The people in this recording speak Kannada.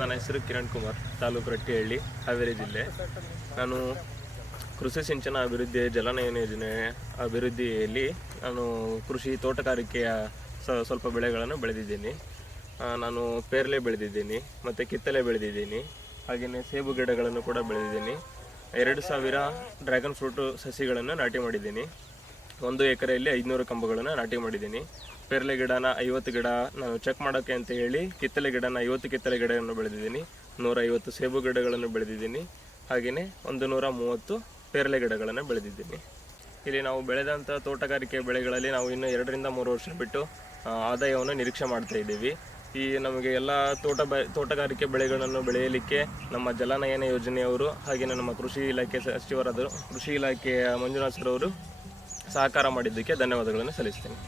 ನನ್ನ ಹೆಸರು ಕಿರಣ್ ಕುಮಾರ್, ತಾಲೂಕು ರಟ್ಟಿಹಳ್ಳಿ, ಹಾವೇರಿ ಜಿಲ್ಲೆ. ನಾನು ಕೃಷಿ ಸಿಂಚನ ಅಭಿವೃದ್ಧಿ ಜಲನಯನ ಯೋಜನೆ ಅಭಿವೃದ್ಧಿಯಲ್ಲಿ ನಾನು ಕೃಷಿ ತೋಟಗಾರಿಕೆಯ ಸ್ವಲ್ಪ ಬೆಳೆಗಳನ್ನು ಬೆಳೆದಿದ್ದೀನಿ. ನಾನು ಪೇರಲೆ ಬೆಳೆದಿದ್ದೀನಿ ಮತ್ತು ಕಿತ್ತಲೆ ಬೆಳೆದಿದ್ದೀನಿ. ಹಾಗೆಯೇ ಸೇಬು ಗಿಡಗಳನ್ನು ಕೂಡ ಬೆಳೆದಿದ್ದೀನಿ. 2000 ಡ್ರ್ಯಾಗನ್ ಫ್ರೂಟು ಸಸಿಗಳನ್ನು ನಾಟಿ ಮಾಡಿದ್ದೀನಿ. 1 ಎಕರೆಯಲ್ಲಿ 500 ಕಂಬಗಳನ್ನು ನಾಟಿ ಮಾಡಿದ್ದೀನಿ. ಪೇರಲೆ ಗಿಡನ 50 ಗಿಡ ನಾನು ಚೆಕ್ ಮಾಡೋಕ್ಕೆ ಅಂತ ಹೇಳಿ ಕಿತ್ತಲೆ ಗಿಡನ 50 ಕಿತ್ತಲೆ ಗಿಡಗಳನ್ನು ಬೆಳೆದಿದ್ದೀನಿ. 150 ಸೇಬು ಗಿಡಗಳನ್ನು ಬೆಳೆದಿದ್ದೀನಿ. ಹಾಗೆಯೇ 130 ಪೇರಲೆ ಗಿಡಗಳನ್ನು ಬೆಳೆದಿದ್ದೀನಿ. ಇಲ್ಲಿ ನಾವು ಬೆಳೆದಂಥ ತೋಟಗಾರಿಕೆ ಬೆಳೆಗಳಲ್ಲಿ ನಾವು ಇನ್ನು 2 ರಿಂದ 3 ವರ್ಷ ಬಿಟ್ಟು ಆದಾಯವನ್ನು ನಿರೀಕ್ಷೆ ಮಾಡ್ತಾ ಇದ್ದೀವಿ. ಈ ನಮಗೆ ಎಲ್ಲ ತೋಟಗಾರಿಕೆ ಬೆಳೆಗಳನ್ನು ಬೆಳೆಯಲಿಕ್ಕೆ ನಮ್ಮ ಜಲನಯನ ಯೋಜನೆಯವರು ಹಾಗೆಯೇ ನಮ್ಮ ಕೃಷಿ ಇಲಾಖೆ ಸಚಿವರಾದರು ಕೃಷಿ ಇಲಾಖೆಯ ಮಂಜುನಾಥ್ ಸರ್ ಅವರು ಸಹಕಾರ ಮಾಡಿದ್ದಕ್ಕೆ ಧನ್ಯವಾದಗಳನ್ನು ಸಲ್ಲಿಸ್ತೇನೆ.